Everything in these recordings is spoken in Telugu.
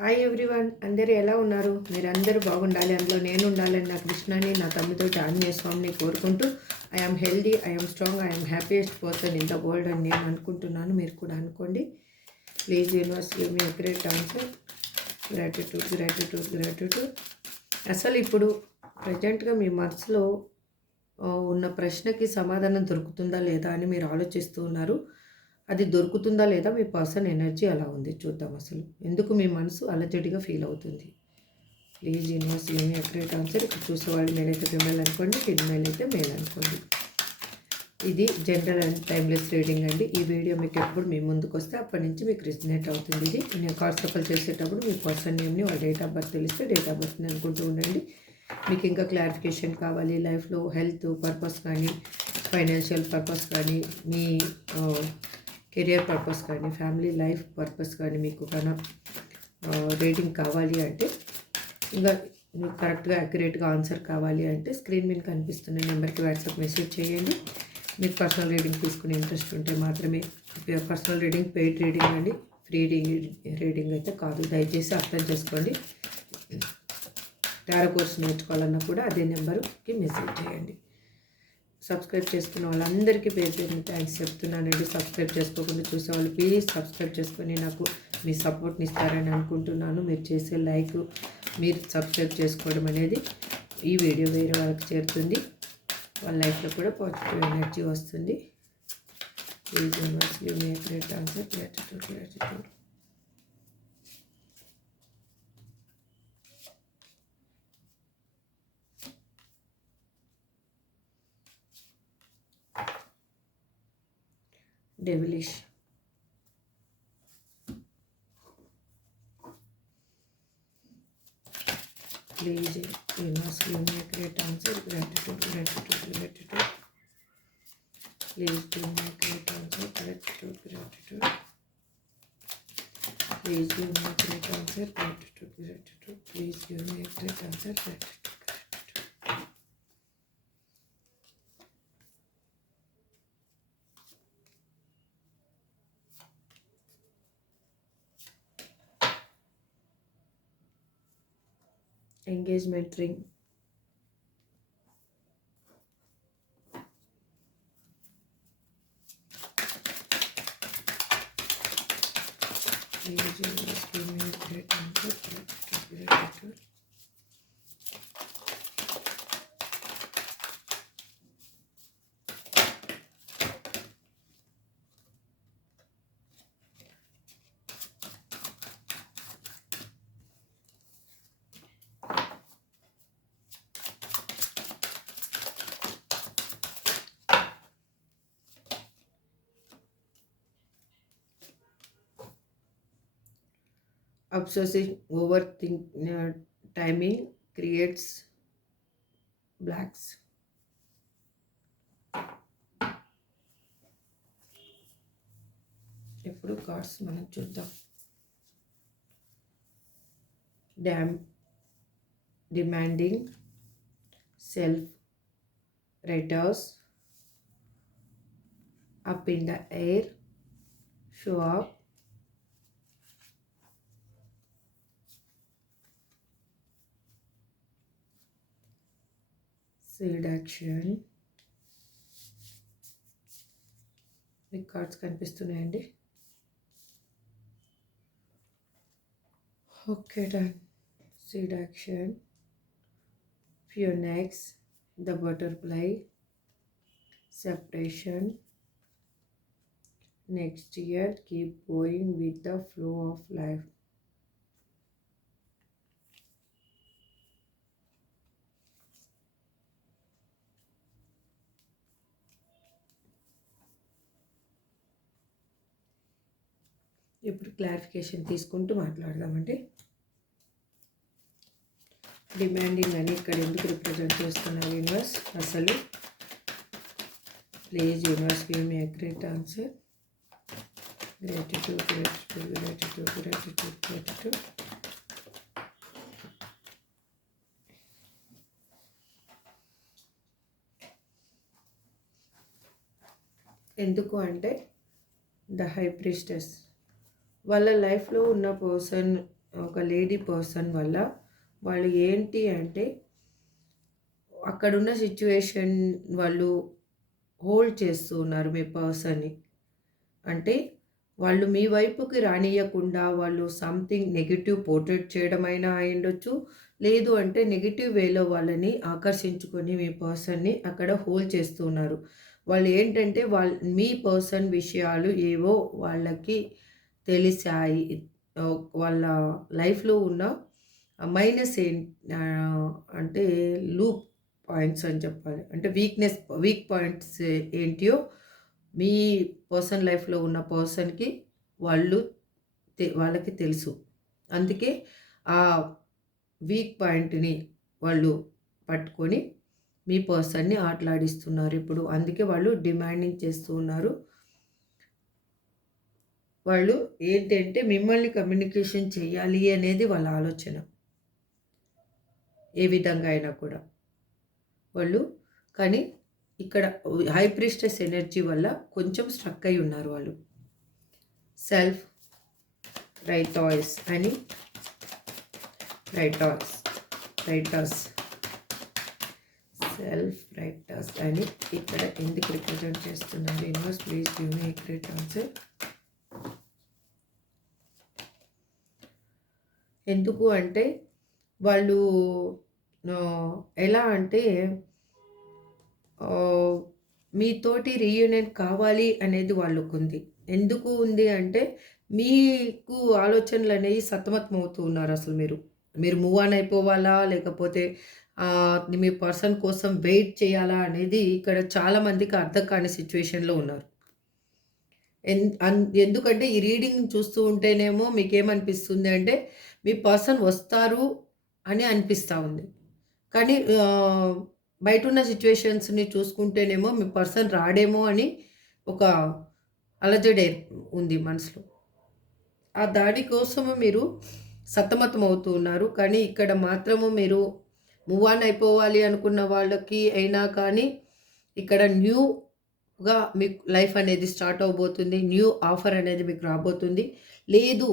హాయ్ ఎవ్రీవన్, అందరూ ఎలా ఉన్నారు? మీరందరూ బాగుండాలి, అందులో నేను ఉండాలని నా కృష్ణని నా తమ్మితో ఆంజనేయ స్వామిని కోరుకుంటూ I'm healthy, I'm strong, I'm happiest person in the world అని నేను అనుకుంటున్నాను. మీరు కూడా అనుకోండి. Please universe give me great answer. Gratitude gratitude gratitude. అసలు ఇప్పుడు ప్రజెంట్గా మీ మనసులో ఉన్న ప్రశ్నకి సమాధానం దొరుకుతుందా లేదా అని మీరు ఆలోచిస్తూ ఉన్నారు. అది దొరుకుతుందా లేదా మీ పర్సన్ ఎనర్జీ అలా ఉంది. చూద్దాం అసలు ఎందుకు మీ మనసు అలజడిగా ఫీల్ అవుతుంది. Please universe give me great answer. ఇక్కడ చూసేవాళ్ళు మేల్ అయితే ఫిమేల్ అనుకోండి, ఫిమేల్ అయితే మేల్ అనుకోండి. ఇది జనరల్ అండ్ టైమ్లెస్ రీడింగ్ అండి. ఈ వీడియో మీకు ఎప్పుడు మీ ముందుకు వస్తే అప్పటి నుంచి మీకు రిజనేట్ అవుతుంది. ఇది నేను కార్డ్ సఫల్ చేసేటప్పుడు మీ పర్సన్ నేమ్ని వాళ్ళ డేట్ ఆఫ్ బర్త్ తెలిస్తే డేట్ ఆఫ్ బర్త్ని అనుకుంటూ ఉండండి. మీకు ఇంకా క్లారిఫికేషన్ కావాలి, లైఫ్లో హెల్త్ పర్పస్ కానీ, ఫైనాన్షియల్ పర్పస్ కానీ, మీ కెరియర్ పర్పస్ కానీ, ఫ్యామిలీ లైఫ్ పర్పస్ కానీ మీకు కన్నా రీడింగ్ కావాలి అంటే, ఇంకా మీకు కరెక్ట్గా అక్యురేట్గా ఆన్సర్ కావాలి అంటే స్క్రీన్ మీద కనిపిస్తున్న నెంబర్కి వాట్సాప్ మెసేజ్ చేయండి. మీకు పర్సనల్ రీడింగ్ తీసుకునే ఇంట్రెస్ట్ ఉంటే మాత్రమే. పర్సనల్ రీడింగ్ పెయిడ్ రీడింగ్ అండి, ఫ్రీ రీడింగ్ అయితే కాదు. దయచేసి అర్థం చేసుకోండి. టారో కోర్స్ నేర్చుకోవాలన్నా కూడా అదే నెంబర్కి మెసేజ్ చేయండి. సబ్స్క్రైబ్ చేసుకున్న వాళ్ళందరికీ పేరు పేరుని థ్యాంక్స్ చెప్తున్నానండి. సబ్స్క్రైబ్ చేసుకోకుండా చూసేవాళ్ళు ప్లీజ్ సబ్స్క్రైబ్ చేసుకొని నాకు మీ సపోర్ట్ని ఇస్తారని అనుకుంటున్నాను. మీరు చేసే లైక్, మీరు సబ్స్క్రైబ్ చేసుకోవడం అనేది ఈ వీడియో వేరే వాళ్ళకి చేరుతుంది. వాళ్ళ లైఫ్లో కూడా పాజిటివ్ ఎనర్జీ వస్తుంది. Please universe give me great answer. Gratitude gratitude. devilish. Please universe give me a great answer. Gratitude gratitude gratitude. Please give me a great answer. Gratitude gratitude. Please give me a great answer. Gratitude gratitude. Please give me a great answer. Gratitude. Engagement ring. Please just give me a great answer. Gratitude. Obsessive timing creates blacks. ఇప్పుడు కార్డ్స్ మనం చూద్దాం. Demanding, self-righteous, up in the air, show up, seduction. మీకు కార్డ్స్ కనిపిస్తున్నాయండి. Okay done. Seduction, phoenix, the butterfly, separation. Next year, keep going with the flow of life. ఇప్పుడు క్లారిఫికేషన్ తీసుకుంటూ మాట్లాడదామండి. డిమాండింగ్ అని ఇక్కడ ఎందుకు రిప్రజెంట్ చేస్తున్నారు యూనివర్స్ అసలు? Please universe give me a great answer. Gratitude gratitude gratitude gratitude gratitude. ఎందుకు అంటే ద హై ప్రీస్టెస్ వాళ్ళ లైఫ్లో ఉన్న పర్సన్ ఒక లేడీ పర్సన్ వల్ల వాళ్ళు ఏంటి అంటే అక్కడున్న సిట్యుయేషన్ వాళ్ళు హోల్డ్ చేస్తూ ఉన్నారు మీ పర్సన్‌ని. అంటే వాళ్ళు మీ వైపుకి రానియ్యకుండా వాళ్ళు సంథింగ్ నెగెటివ్ పోర్ట్రేట్ చేయడమైనా అయ్యుండొచ్చు. లేదు అంటే నెగెటివ్ వేలో వాళ్ళని ఆకర్షించుకొని మీ పర్సన్‌ని అక్కడ హోల్డ్ చేస్తూ ఉన్నారు. వాళ్ళు ఏంటంటే మీ పర్సన్ విషయాలు ఏవో వాళ్ళకి తెలిసాయి. వాళ్ళ లైఫ్‌లో ఉన్న మైనస్ అంటే లూప్ పాయింట్స్ అని చెప్పాలి. అంటే వీక్ పాయింట్స్ ఏంటియో మీ పర్సన్ లైఫ్‌లో ఉన్న పర్సన్‌కి వాళ్ళు వాళ్ళకి తెలుసు. అందుకే ఆ వీక్ పాయింట్‌ని వాళ్ళు పట్టుకొని మీ పర్సన్‌ని ఆటలాడిస్తున్నారిప్పుడు. అందుకే వాళ్ళు డిమాండింగ్ చేస్తూ ఉన్నారు. వాళ్ళు ఏంటంటే మిమ్మల్ని కమ్యూనికేషన్ చేయాలి అనేది వాళ్ళ ఆలోచన. ఏ విధంగా అయినా కూడా. వాళ్ళు కానీ ఇక్కడ హై ప్రీస్టెస్ ఎనర్జీ వల్ల కొంచెం స్ట్రక్ అయి ఉన్నారు వాళ్ళు. సెల్ఫ్ రైటాయిస్ అని రైటర్స్ సెల్ఫ్ రైటర్స్ అని ఇక్కడ ఎందుకు రిప్రజెంట్ చేస్తున్నారు? Universe please give me accurate answer. ఎందుకు అంటే వాళ్ళు ఎలా అంటే మీతోటి రీయూనియన్ కావాలి అనేది వాళ్ళకుంది. ఎందుకు ఉంది అంటే మీకు ఆలోచనలనేవి సతమతమవుతూ ఉన్నారసలు మీరు. మీరు మూవ్ ఆన్ అయిపోవాలా? లేకపోతే మీ పర్సన్ కోసం వెయిట్ చేయాలా? అనేది ఇక్కడ చాలా మందికి అర్థం కాని సిట్యుయేషన్‌లో ఉన్నారు. ఎందుకంటే ఈ రీడింగ్ చూస్తూ ఉంటేనేమో మీకేమనిపిస్తుంది అంటే మీ పర్సన్ వస్తారు అని అనిపిస్తా ఉంది. కానీ బయటున్న సిట్యుయేషన్స్‌ని చూసుకుంటేనేమో మీ పర్సన్ రాడేమో అని ఒక అలజడే ఉంది మనసులో. ఆ దాడి కోసము మీరు సతమతమవుతూ ఉన్నారు. కానీ ఇక్కడ మాత్రము మీరు మూవ్ ఆన్ అయిపోవాలి అనుకున్న వాళ్ళకి అయినా కానీ ఇక్కడ న్యూగా మీకు లైఫ్ అనేది స్టార్ట్ అవ్వబోతుంది. న్యూ ఆఫర్ అనేది మీకు రాబోతుంది. లేదు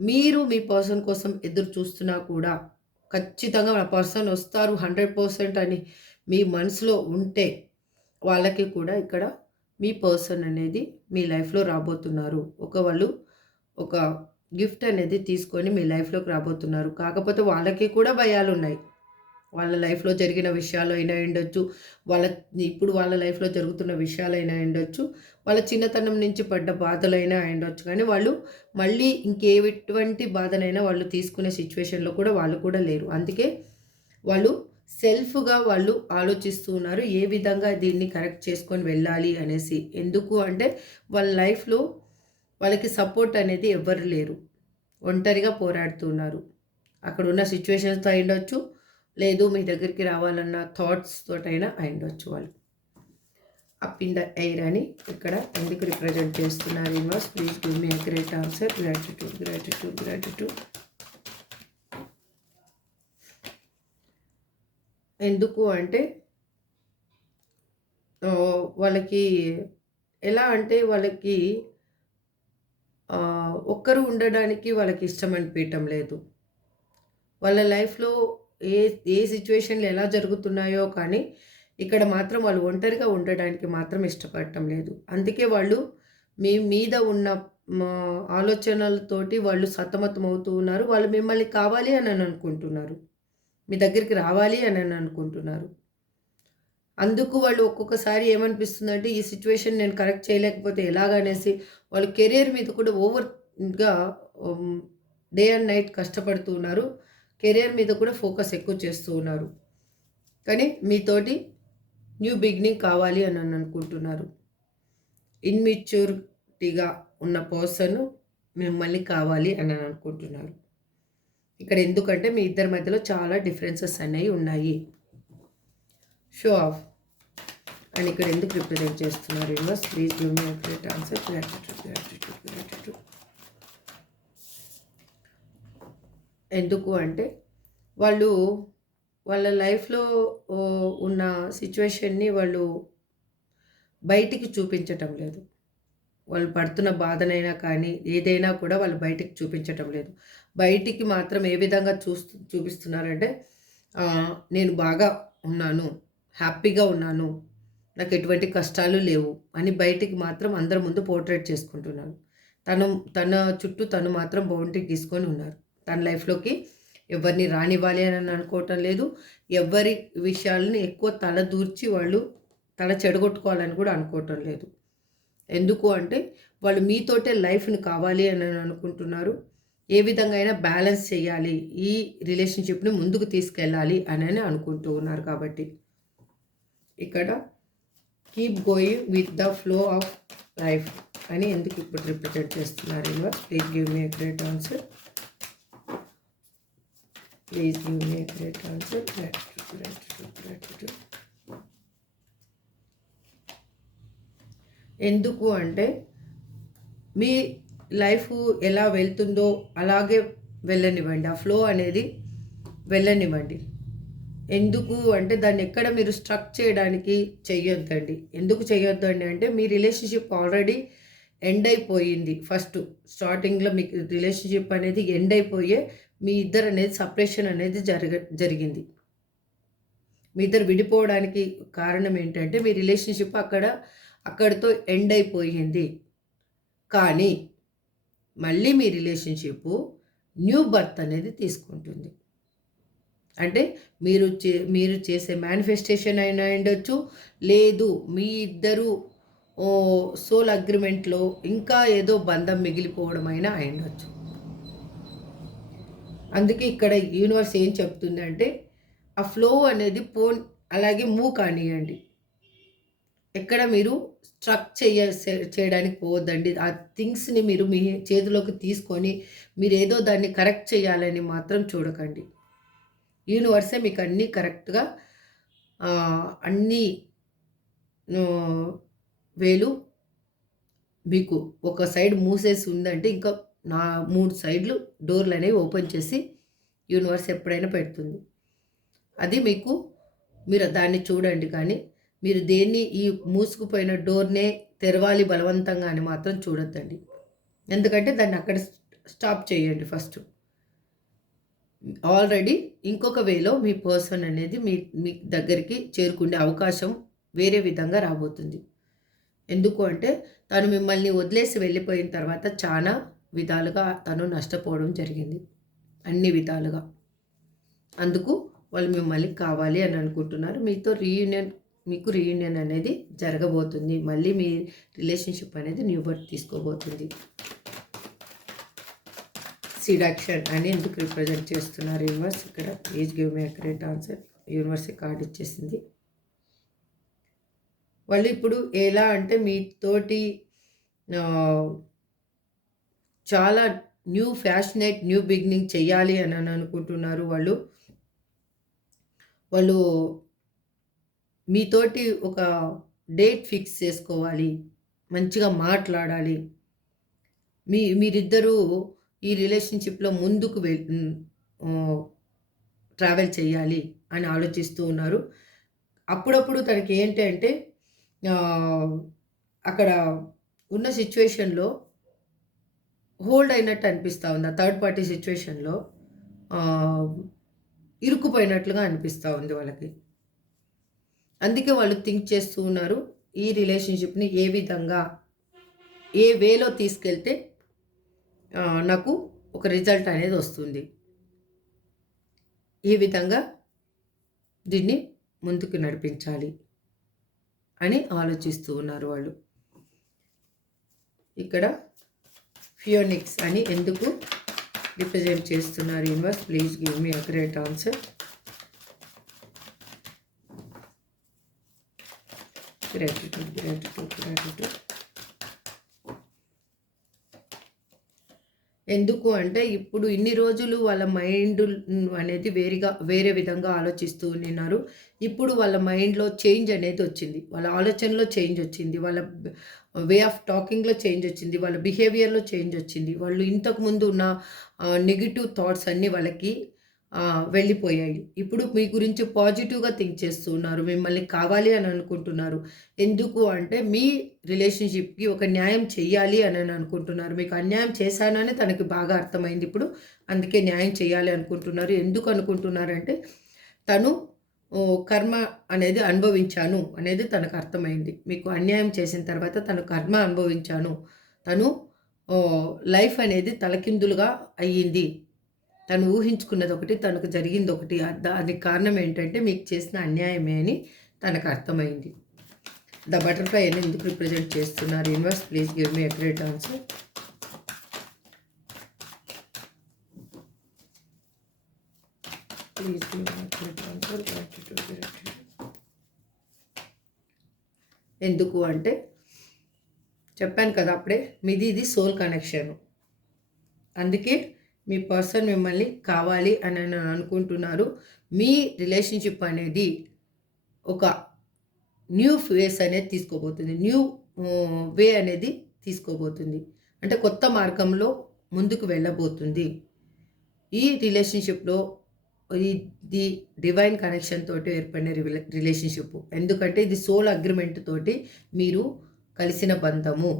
మీరు మీ పర్సన్ కోసం ఎదురు చూస్తున్నా కూడా ఖచ్చితంగా మన పర్సన్ వస్తారు 100% అని మీ మనసులో ఉంటే వాళ్ళకి కూడా ఇక్కడ మీ పర్సన్ అనేది మీ లైఫ్‌లో రాబోతున్నారు. వాళ్ళు ఒక గిఫ్ట్ అనేది తీసుకొని మీ లైఫ్‌లోకి రాబోతున్నారు. కాకపోతే వాళ్ళకి కూడా భయాలున్నాయి. వాళ్ళ లైఫ్‌లో జరిగిన విషయాలైనా అయ్యుండొచ్చు. ఇప్పుడు వాళ్ళ లైఫ్‌లో జరుగుతున్న విషయాలైనా అయ్యుండొచ్చు. వాళ్ళ చిన్నతనం నుంచి పడ్డ బాధలైనా అయ్యుండొచ్చు. కానీ వాళ్ళు మళ్ళీ ఎటువంటి బాధనైనా వాళ్ళు తీసుకునే సిట్యుయేషన్‌లో కూడా వాళ్ళు కూడా లేరు. అందుకే వాళ్ళు సెల్ఫ్‌గా వాళ్ళు ఆలోచిస్తూ ఉన్నారు. ఏ విధంగా దీన్ని కరెక్ట్ చేసుకొని వెళ్ళాలి అనేసి. ఎందుకు అంటే వాళ్ళ లైఫ్‌లో వాళ్ళకి సపోర్ట్ అనేది ఎవ్వరు లేరు. ఒంటరిగా పోరాడుతూ ఉన్నారు. అక్కడున్న సిట్యుయేషన్స్‌తో అయ్యుండొచ్చు. లేదు మీ దగ్గరికి రావాలన్న థాట్స్ తోటైనా అయ్యుండొచ్చు వాళ్ళు. అప్ ఇన్ ద ఎయిర్ అని ఇక్కడ ఎందుకు రిప్రజెంట్ చేస్తున్నారు universe? Please give me a great answer. Gratitude. ఎందుకు అంటే వాళ్ళకి ఎలా అంటే వాళ్ళకి ఒక్కరు ఉండడానికి వాళ్ళకి ఇష్టం అనిపించటం లేదు. వాళ్ళ లైఫ్‌లో ఏ ఏ సిట్యుయేషన్‌లు ఎలా జరుగుతున్నాయో కానీ ఇక్కడ మాత్రం వాళ్ళు ఒంటరిగా ఉండడానికి మాత్రం ఇష్టపడటం లేదు. అందుకే వాళ్ళు మీ మీద ఉన్న ఆలోచనలతోటి వాళ్ళు సతమతమవుతూ ఉన్నారు. వాళ్ళు మిమ్మల్ని కావాలి అని అనుకుంటున్నారు. మీ దగ్గరికి రావాలి అని అనుకుంటున్నారు. అందుకు వాళ్ళు ఒక్కొక్కసారి ఏమనిపిస్తుందంటే ఈ సిట్యుయేషన్ నేను కరెక్ట్ చేయలేకపోతే ఎలాగనేసి వాళ్ళు కెరియర్ మీద కూడా ఓవర్‌గా డే అండ్ నైట్ కష్టపడుతూ ఉన్నారు. కెరియర్ మీద కూడా ఫోకస్ ఎక్కువ చేస్తూ ఉన్నారు. కానీ మీతోటి న్యూ బిగినింగ్ కావాలి అని అనుకుంటున్నారు. ఇన్‌మెచ్యూరిటీగా ఉన్న పర్సన్ మిమ్మల్ని కావాలి అని అనుకుంటున్నారు. ఇక్కడ ఎందుకంటే మీ ఇద్దరి మధ్యలో చాలా డిఫరెన్సెస్ అనేవి ఉన్నాయి. షో ఆఫ్ అని ఇక్కడ ఎందుకు రిప్రజెంట్ చేస్తున్నారు universe? Please give me a great answer. Gratitude. ఎందుకు అంటే వాళ్ళు వాళ్ళ లైఫ్‌లో ఉన్న సిట్యుయేషన్‌ని వాళ్ళు బయటికి చూపించటం లేదు. వాళ్ళు పడుతున్న బాధనైనా కానీ ఏదైనా కూడా వాళ్ళు బయటికి చూపించటం లేదు. బయటికి మాత్రం ఏ విధంగా చూపిస్తున్నారంటే నేను బాగా ఉన్నాను, హ్యాపీగా ఉన్నాను, నాకు ఎటువంటి కష్టాలు లేవు అని బయటికి మాత్రం అందరి ముందు పోర్ట్రేట్ చేసుకుంటున్నాను. తను తన చుట్టూ తను మాత్రం బౌండరీ గీసుకొని ఉన్నారు. తన లైఫ్‌లోకి ఎవరిని రానివ్వాలి అని అనుకోవటం లేదు. ఎవరి విషయాలని ఎక్కువ తలదూర్చి వాళ్ళు తల చెడగొట్టుకోవాలని కూడా అనుకోవటం లేదు. ఎందుకు అంటే వాళ్ళు మీతోటే లైఫ్‌ని కావాలి అని అనుకుంటున్నారు. ఏ విధంగా అయినా బ్యాలెన్స్ చేయాలి, ఈ రిలేషన్‌షిప్‌ని ముందుకు తీసుకెళ్ళాలి అని అనుకుంటూ ఉన్నారు కాబట్టి. ఇక్కడ keep going with the flow of life అని ఎందుకు ఇప్పుడు రిప్రజెంట్ చేస్తున్నారు universe? Please give me a great answer. Please give me a great answer. Gratitude. ఎందుకు అంటే మీ లైఫ్ ఎలా వెళ్తుందో అలాగే వెళ్ళనివ్వండి. ఆ ఫ్లో అనేది వెళ్ళనివ్వండి. ఎందుకు అంటే దాన్ని ఎక్కడ మీరు స్ట్రక్ చేయడానికి చెయ్యొద్దండి. ఎందుకు చెయ్యొద్దండి అంటే మీ రిలేషన్షిప్ ఆల్రెడీ ఎండ్ అయిపోయింది. ఫస్ట్ స్టార్టింగ్లో మీకు రిలేషన్షిప్ అనేది ఎండ్ అయిపోయే మీ ఇద్దరు అనేది సపరేషన్ అనేది జరిగింది. మీ ఇద్దరు విడిపోవడానికి కారణం ఏంటంటే మీ రిలేషన్షిప్ అక్కడితో ఎండ్ అయిపోయింది. కానీ మళ్ళీ మీ రిలేషన్షిప్ న్యూ బర్త్ అనేది తీసుకుంటుంది. అంటే మీరు చేసే మేనిఫెస్టేషన్ అయినా ఉండొచ్చు, లేదు మీ ఇద్దరు సోల్ అగ్రిమెంట్లో ఇంకా ఏదో బంధం మిగిలిపోవడం అయినా ఉండొచ్చు. అందుకే ఇక్కడ యూనివర్స్ ఏం చెప్తుందంటే ఆ ఫ్లో అనేది అలాగే మూవ్ కానివ్వండి. ఎక్కడ మీరు స్ట్రక్ చేయడానికి పోవద్దండి. ఆ థింగ్స్ని మీరు మీ చేతిలోకి తీసుకొని మీరు ఏదో దాన్ని కరెక్ట్ చేయాలని మాత్రం చూడకండి. యూనివర్సే మీకు అన్నీ కరెక్ట్గా అన్నీ వేలు మీకు ఒక సైడ్ మూసేసి ఉందంటే ఇంకా 3 సైడ్లు డోర్లు అనేవి ఓపెన్ చేసి యూనివర్స్ ఎప్పుడైనా పెడుతుంది. అది మీరు దాన్ని చూడండి. కానీ మీరు దేన్ని ఈ మూసుకుపోయిన డోర్నే తెరవాలి బలవంతంగా అని మాత్రం చూడొద్దండి. ఎందుకంటే దాన్ని అక్కడ స్టాప్ చేయండి ఫస్ట్. ఆల్రెడీ ఇంకొక వేలో మీ పర్సన్ అనేది మీ దగ్గరికి చేరుకునే అవకాశం వేరే విధంగా రాబోతుంది. ఎందుకు అంటే తను మిమ్మల్ని వదిలేసి వెళ్ళిపోయిన తర్వాత చాలా విధాలుగా తను నష్టపోవడం జరిగింది, అన్ని విధాలుగా. అందుకు వాళ్ళు మిమ్మల్ని కావాలి అని అనుకుంటున్నారు. మీకు రీయూనియన్ అనేది జరగబోతుంది. మళ్ళీ మీ రిలేషన్షిప్ అనేది న్యూ బర్త్ తీసుకోబోతుంది. సిడక్షన్ అని ఎందుకు రిప్రజెంట్ చేస్తున్నారు యూనివర్స్? ఇక్కడ please give me accurate answer. Universe card ఇచ్చేసింది. వాళ్ళు ఇప్పుడు ఎలా అంటే మీతోటి చాలా న్యూ ఫ్యాషనేట్ న్యూ బిగినింగ్ చెయ్యాలి అని అనుకుంటున్నారు. వాళ్ళు మీతోటి ఒక డేట్ ఫిక్స్ చేసుకోవాలి, మంచిగా మాట్లాడాలి, మీరిద్దరూ ఈ రిలేషన్షిప్లో ముందుకు ట్రావెల్ చేయాలి అని ఆలోచిస్తూ ఉన్నారు. అప్పుడప్పుడు తనకి ఏంటంటే అక్కడ ఉన్న సిచ్యువేషన్లో హోల్డ్ అయినట్టు అనిపిస్తూ ఉంది. ఆ థర్డ్ పార్టీ సిచ్యువేషన్లో ఇరుక్కుపోయినట్లుగా అనిపిస్తూ ఉంది వాళ్ళకి. అందుకే వాళ్ళు థింక్ చేస్తూ ఉన్నారు ఈ రిలేషన్షిప్ని ఏ విధంగా ఏ వేలో తీసుకెళ్తే నాకు ఒక రిజల్ట్ అనేది వస్తుంది, ఈ విధంగా దీన్ని ముందుకు నడిపించాలి అని ఆలోచిస్తూ ఉన్నారు వాళ్ళు. ఇక్కడ ఫియోనిక్స్ అని ఎందుకు రిప్రజెంట్ చేస్తున్నారు universe? Please give me accurate answer. Gratitude. ఎందుకు అంటే ఇప్పుడు ఇన్ని రోజులు వాళ్ళ మైండ్ అనేది వేరే విధంగా ఆలోచిస్తూ ఉన్నారు. ఇప్పుడు వాళ్ళ మైండ్లో చేంజ్ అనేది వచ్చింది, వాళ్ళ ఆలోచనలో చేంజ్ వచ్చింది, వాళ్ళ వే ఆఫ్ టాకింగ్లో చేంజ్ వచ్చింది, వాళ్ళ బిహేవియర్లో చేంజ్ వచ్చింది. వాళ్ళు ఇంతకుముందు ఉన్న నెగిటివ్ థాట్స్ అన్నీ వాళ్ళకి వెళ్ళిపోయాయి. ఇప్పుడు మీ గురించి పాజిటివ్‌గా థింక్ చేస్తూ ఉన్నారు. మిమ్మల్ని కావాలి అని అనుకుంటున్నారు. ఎందుకు అంటే మీ రిలేషన్‌షిప్‌కి ఒక న్యాయం చెయ్యాలి అని అనుకుంటున్నారు. మీకు అన్యాయం చేశానని తనకి బాగా అర్థమైంది ఇప్పుడు. అందుకే న్యాయం చేయాలి అనుకుంటున్నారు. ఎందుకు అనుకుంటున్నారంటే తను కర్మ అనేది అనుభవించాను అనేది తనకు అర్థమైంది. మీకు అన్యాయం చేసిన తర్వాత తను కర్మ అనుభవించాను. తను లైఫ్ అనేది తలకిందులుగా అయ్యింది. తను ఊహించుకున్నదొకటి, తనకు జరిగిందొకటి. దానికి కారణం ఏంటంటే మీకు చేసిన అన్యాయమే అని తనకు అర్థమైంది. ద బటర్‌ఫ్లై అని ఎందుకు రిప్రజెంట్ చేస్తున్నారు? Universe please give me accurate answer. Please give me accurate answer. Gratitude. ఎందుకు అంటే చెప్పాను కదా అప్పుడే, ఇది సోల్ కనెక్షన్. అందుకే మీ పర్సన్ మిమ్మల్ని కావాలి అని అనుకుంటున్నారు. మీ రిలేషన్షిప్ అనేది ఒక న్యూ ఫేస్ అనేది తీసుకోబోతుంది. న్యూ వే అనేది తీసుకోబోతుంది. అంటే కొత్త మార్గంలో ముందుకు వెళ్ళబోతుంది. ఈ రిలేషన్షిప్‌లో ఇది డివైన్ కనెక్షన్ తోటి ఏర్పడిన రిలేషన్షిప్. ఎందుకంటే ఇది సోల్ అగ్రిమెంట్ తోటి మీరు కలిసిన బంధము.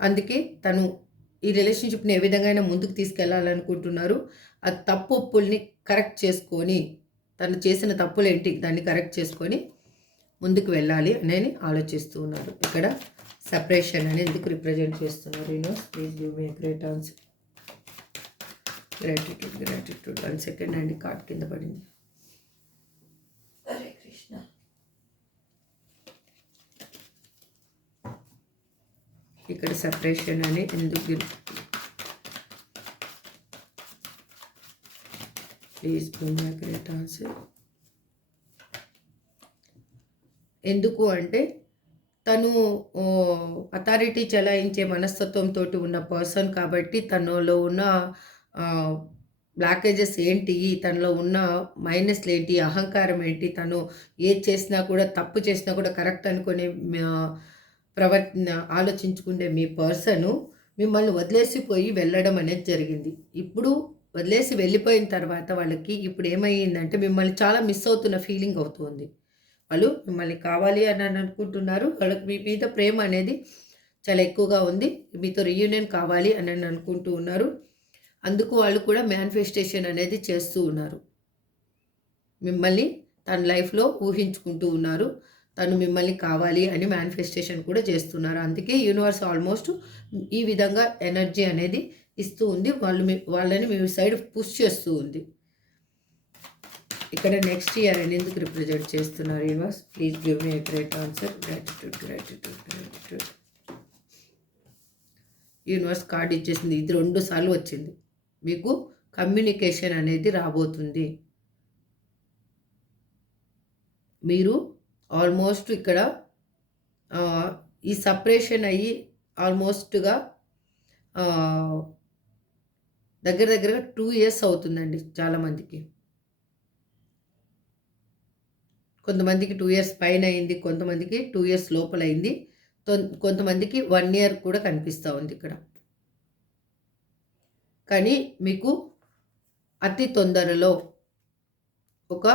అందుకే తను ఈ రిలేషన్షిప్‌ని ఏ విధంగా అయినా ముందుకు తీసుకెళ్లాలనుకుంటున్నారు. ఆ తప్పుల్ని కరెక్ట్ చేసుకొని, తను చేసిన తప్పులేంటి దాన్ని కరెక్ట్ చేసుకొని ముందుకు వెళ్ళాలి అని ఆలోచిస్తూ ఉన్నారు. ఇక్కడ సెపరేషన్ అని ఎందుకు రిప్రజెంట్ చేస్తున్నారు? Please give me great answer. Gratitude 1 second అండి, కార్డ్ కింద పడింది. హరే కృష్ణ. ఇక్కడ సెపరేషన్ అని ఎందుకు? Please give me great answer. ఎందుకు అంటే తను అథారిటీ చలాయించే మనస్తత్వంతో ఉన్న పర్సన్ కాబట్టి తనలో ఉన్న బ్లాకేజెస్ ఏంటి, తనలో ఉన్న మైనస్లు ఏంటి, అహంకారం ఏంటి, తను ఏది చేసినా కూడా తప్పు చేసినా కూడా కరెక్ట్ అనుకునే ఆలోచించుకునే మీ పర్సను మిమ్మల్ని వదిలేసిపోయి వెళ్ళడం అనేది జరిగింది. ఇప్పుడు వదిలేసి వెళ్ళిపోయిన తర్వాత వాళ్ళకి ఇప్పుడు ఏమైందంటే మిమ్మల్ని చాలా మిస్ అవుతున్న ఫీలింగ్ అవుతుంది. వాళ్ళు మిమ్మల్ని కావాలి అని అనుకుంటున్నారు. వాళ్ళకి మీ మీద ప్రేమ అనేది చాలా ఎక్కువగా ఉంది. మీతో రీయూనియన్ కావాలి అని అనుకుంటూ ఉన్నారు. అందుకు వాళ్ళు కూడా మేనిఫెస్టేషన్ అనేది చేస్తూ ఉన్నారు. మిమ్మల్ని తన లైఫ్‌లో ఊహించుకుంటూ ఉన్నారు. తను మిమ్మల్ని కావాలి అని మేనిఫెస్టేషన్ కూడా చేస్తున్నారు. అందుకే యూనివర్స్ ఆల్మోస్ట్ ఈ విధంగా ఎనర్జీ అనేది ఇస్తూ ఉంది. వాళ్ళని మీ సైడ్ పుష్ చేస్తూ ఉంది. ఇక్కడ నెక్స్ట్ ఇయర్ అని ఎందుకు రిప్రజెంట్ చేస్తున్నారు? Universe please give me a great answer. Gratitude. Universe card ఇచ్చేసింది. ఇది 2 సార్లు వచ్చింది. మీకు కమ్యూనికేషన్ అనేది రాబోతుంది. మీరు ఆల్మోస్ట్ ఇక్కడ ఈ సపరేషన్ అయ్యి ఆల్మోస్ట్‌గా దగ్గరగా 2 ఇయర్స్ అవుతుందండి చాలామందికి. కొంతమందికి 2 ఇయర్స్ పైన అయింది. కొంతమందికి 2 ఇయర్స్ లోపలైంది. కొంతమందికి 1 ఇయర్ కూడా కనిపిస్తూ ఉంది ఇక్కడ. కానీ మీకు అతి తొందరలో ఒక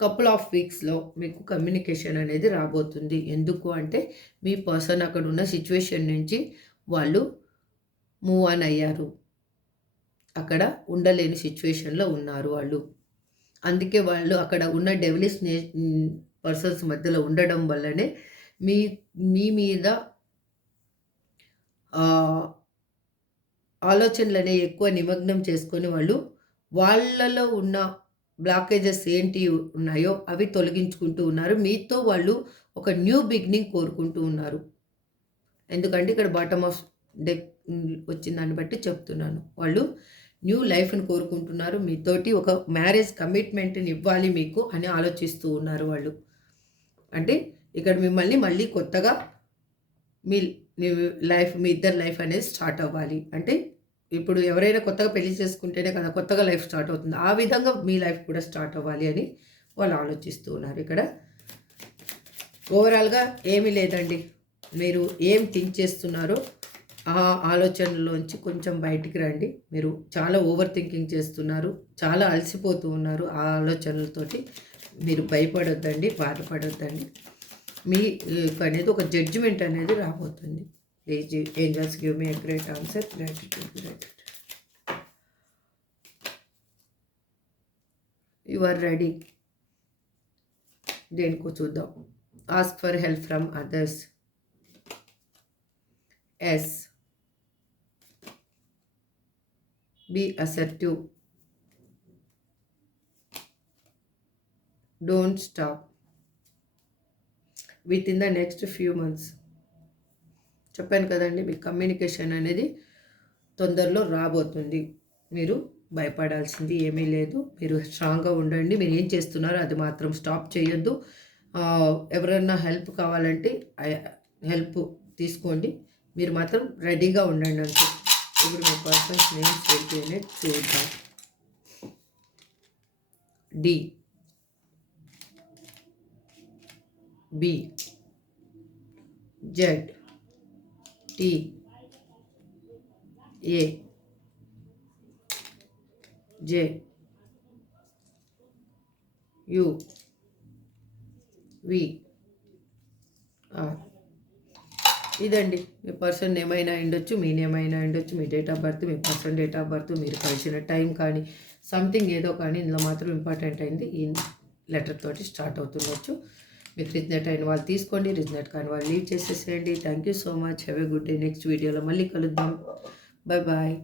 కపుల్ ఆఫ్ వీక్స్‌లో మీకు కమ్యూనికేషన్ అనేది రాబోతుంది. ఎందుకు అంటే మీ పర్సన్ అక్కడ ఉన్న సిచ్యువేషన్ నుంచి వాళ్ళు మూవ్ ఆన్ అయ్యారు. అక్కడ ఉండలేని సిచ్యువేషన్‌లో ఉన్నారు వాళ్ళు. అందుకే వాళ్ళు అక్కడ ఉన్న డెవిలిష్ పర్సన్స్ మధ్యలో ఉండడం వల్లనే మీ మీద ఆలోచనలనే ఎక్కువ నిమగ్నం చేసుకొని వాళ్ళలో ఉన్న బ్లాకేజెస్ ఏంటి ఉన్నాయో అవి తొలగించుకుంటూ ఉన్నారు. మీతో వాళ్ళు ఒక న్యూ బిగినింగ్ కోరుకుంటూ ఉన్నారు. ఎందుకంటే ఇక్కడ బాటమ్ ఆఫ్ డెక్ వచ్చిన దాన్ని బట్టి చెప్తున్నాను. వాళ్ళు న్యూ లైఫ్‌ని కోరుకుంటున్నారు. మీతోటి ఒక మ్యారేజ్ కమిట్మెంట్‌ని ఇవ్వాలి మీకు అని ఆలోచిస్తూ ఉన్నారు వాళ్ళు. అంటే ఇక్కడ మిమ్మల్ని మళ్ళీ కొత్తగా మీ మీ ఇద్దరి లైఫ్ అనేది స్టార్ట్ అవ్వాలి. అంటే ఇప్పుడు ఎవరైనా కొత్తగా పెళ్లి చేసుకుంటేనే కదా కొత్తగా లైఫ్ స్టార్ట్ అవుతుంది. ఆ విధంగా మీ లైఫ్ కూడా స్టార్ట్ అవ్వాలి అని వాళ్ళు ఆలోచిస్తూ ఉన్నారు. ఇక్కడ ఓవరాల్‌గా ఏమీ లేదండి. మీరు ఏం థింక్ చేస్తున్నారో ఆ ఆలోచనలోంచి కొంచెం బయటికి రండి. మీరు చాలా ఓవర్ థింకింగ్ చేస్తున్నారు. చాలా అలసిపోతూ ఉన్నారు ఆ ఆలోచనలతోటి. మీరు భయపడొద్దండి, బాధపడొద్దండి. అనేది ఒక జడ్జిమెంట్ అనేది రాబోతుంది. Please angels give me a great answer. Gratitude, gratitude. You are ready. దేనికో చూద్దాం. Ask for help from others. Yes. Be assertive. Don't stop. Within the next few months. చెప్పాను కదండి, మీ కమ్యూనికేషన్ అనేది తొందరలో రాబోతుంది. మీరు భయపడాల్సింది ఏమీ లేదు. మీరు స్ట్రాంగ్గా ఉండండి. మీరు ఏం చేస్తున్నారో అది మాత్రం స్టాప్ చేయొద్దు. ఎవరైనా హెల్ప్ కావాలంటే హెల్ప్ తీసుకోండి. మీరు మాత్రం రెడీగా ఉండండి అంతే. ఇప్పుడు మీ పర్సన్స్ నేమ్స్ ఏంటి చూద్దాం. D, B, Z, T, A, J, U, V, R. ఇదండి మీ పర్సన్ నేమ్ అయినా ఉండొచ్చు, మీ నేమ్ అయినా ఉండొచ్చు, మీ డేట్ ఆఫ్ బర్త్, మీ పర్సన్ డేట్ ఆఫ్ బర్త్, మీరు కలిసిన టైం కానీ సంథింగ్ ఏదో కానీ ఇందులో మాత్రం ఇంపార్టెంట్ అయింది. ఈ లెటర్ తోటి స్టార్ట్ అవుతుండొచ్చు. మీకు రిజనెట్ అయిన వాళ్ళు తీసుకోండి, రిజనెట్ కాని వాళ్ళు లీవ్ చేసేసేయండి. Thank you so much. Have a good day. Next వీడియోలో మళ్ళీ కలుద్దాం. Bye bye.